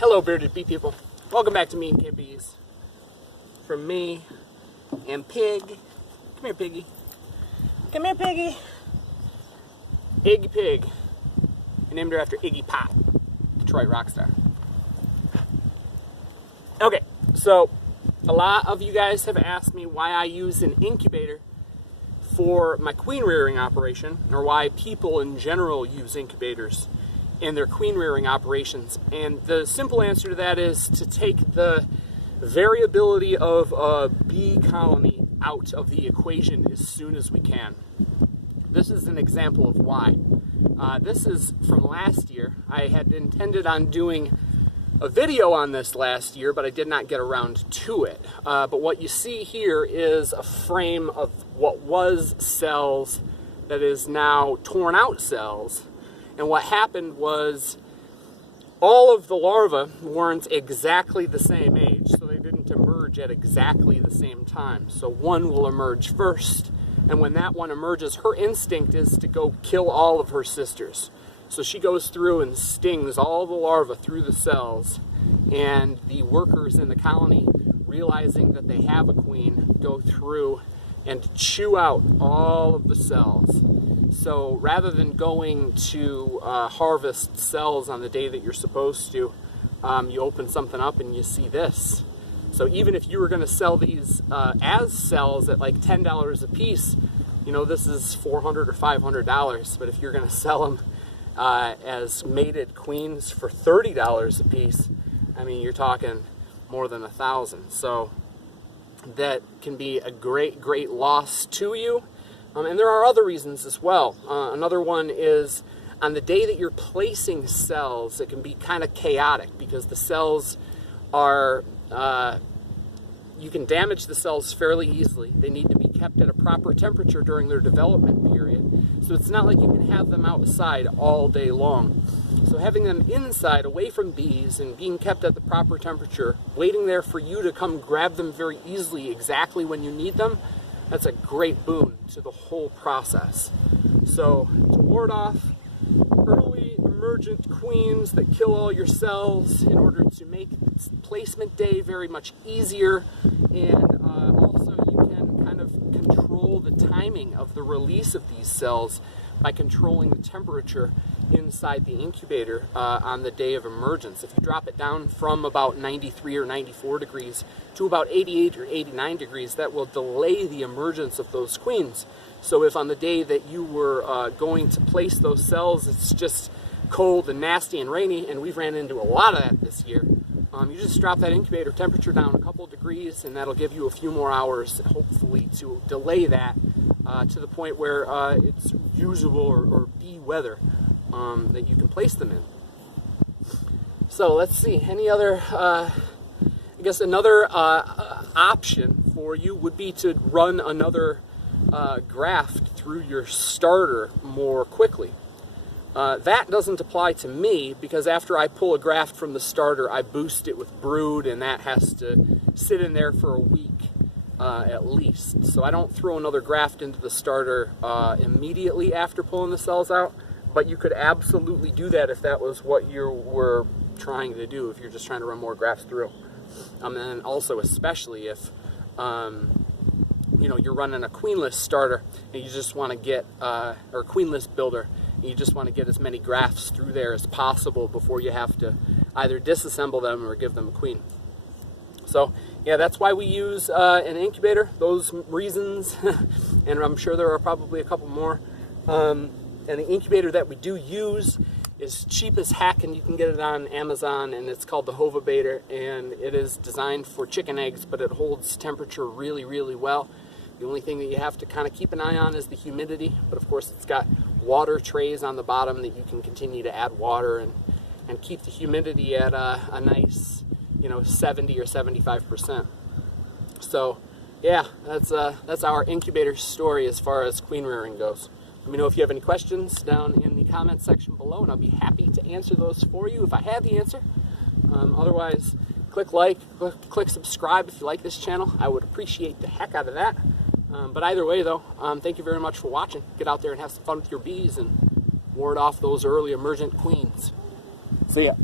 Hello, bearded bee people. Welcome back to Me and Kid Bees. From me and Pig. Come here, Piggy. Come here, Piggy. Iggy Pig. I named her after Iggy Pop, Detroit rock star. Okay, so a lot of you guys have asked me why I use an incubator for my queen rearing operation, or why people in general use incubators in their queen rearing operations. And the simple answer to that is to take the variability of a bee colony out of the equation as soon as we can. This is an example of why. This is from last year. I had intended on doing a video on this last year, but I did not get around to it. But what you see here is a frame of what was cells that is now torn out cells. And what happened was all of the larvae weren't exactly the same age, so they didn't emerge at exactly the same time. So one will emerge first, and when that one emerges, her instinct is to go kill all of her sisters. So she goes through and stings all the larvae through the cells, and the workers in the colony, realizing that they have a queen, go through and chew out all of the cells. So rather than going to harvest cells on the day that you're supposed to, you open something up and you see this. So even if you were going to sell these as cells at like $10 a piece, you know, this is $400 or $500. But if you're going to sell them as mated queens for $30 a piece, I mean, you're talking more than 1,000. So that can be a great loss to you. And there are other reasons as well. Another one is on the day that you're placing cells, it can be kind of chaotic because the cells are, you can damage the cells fairly easily. They need to be kept at a proper temperature during their development period. So it's not like you can have them outside all day long. So having them inside, away from bees, and being kept at the proper temperature, waiting there for you to come grab them very easily exactly when you need them, that's a great boon to the whole process. So to ward off early emergent queens that kill all your cells in order to make placement day very much easier, and also you can kind of control the timing of the release of these cells by controlling the temperature inside the incubator on the day of emergence. If you drop it down from about 93 or 94 degrees to about 88 or 89 degrees, that will delay the emergence of those queens. So if on the day that you were going to place those cells, it's just cold and nasty and rainy, and we've ran into a lot of that this year, you just drop that incubator temperature down a couple degrees, and that'll give you a few more hours, hopefully, to delay that to the point where it's usable or bee weather that you can place them in. So let's see, any other, I guess another option for you would be to run another graft through your starter more quickly. That doesn't apply to me because after I pull a graft from the starter, I boost it with brood, and that has to sit in there for a week at least. So I don't throw another graft into the starter immediately after pulling the cells out, but you could absolutely do that if that was what you were trying to do, if you're just trying to run more grafts through. And then also especially if you know, you're running a queenless starter and you just want to get, or queenless builder, and you just want to get as many grafts through there as possible before you have to either disassemble them or give them a queen. So yeah, that's why we use an incubator, those reasons, and I'm sure there are probably a couple more. And the incubator that we do use is cheap as heck, and you can get it on Amazon, and it's called the Hovabator, and it is designed for chicken eggs, but it holds temperature really well. The only thing that you have to kind of keep an eye on is the humidity, but of course it's got water trays on the bottom that you can continue to add water and keep the humidity at a nice, you know, 70 or 75%. So yeah, that's our incubator story as far as queen rearing goes. Let me know if you have any questions down in the comments section below, and I'll be happy to answer those for you if I have the answer. Otherwise, click like, click subscribe if you like this channel. I would appreciate the heck out of that. But either way, though, thank you very much for watching. Get out there and have some fun with your bees and ward off those early emergent queens. See ya.